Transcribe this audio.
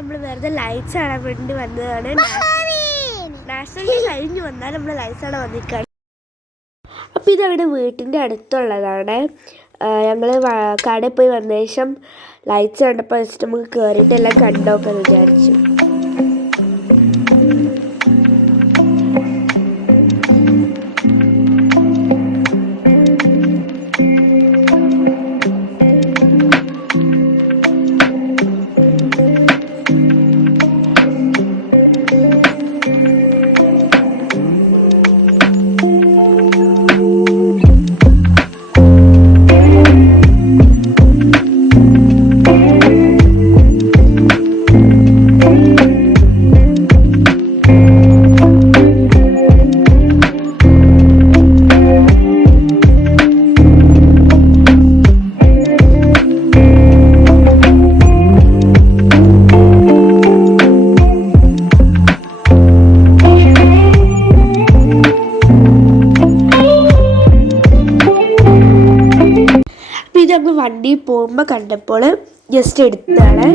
നമ്മൾ വെറുതെ ലൈറ്റ്സ് കാണാൻ വേണ്ടി വന്നതാണ്. നാഷണൽ ഡേ കഴിഞ്ഞു വന്നാൽ നമ്മൾ ലൈറ്റ്സ് കാണാൻ വന്നിരിക്കുകയാണ്. അപ്പോൾ ഇതവിടെ വീട്ടിൻ്റെ അടുത്തുള്ളതാണ്. ഞങ്ങൾ കടയിൽ പോയി വന്ന ശേഷം ലൈറ്റ്സ് കണ്ടപ്പോൾ ജസ്റ്റ് നമുക്ക് കയറിയിട്ട് എല്ലാം കണ്ടോക്കാന്ന് വിചാരിച്ചു. ഇത് നമ്മൾ വണ്ടിയിൽ പോകുമ്പോൾ കണ്ടപ്പോൾ ജസ്റ്റ് എടുത്തതാണ്.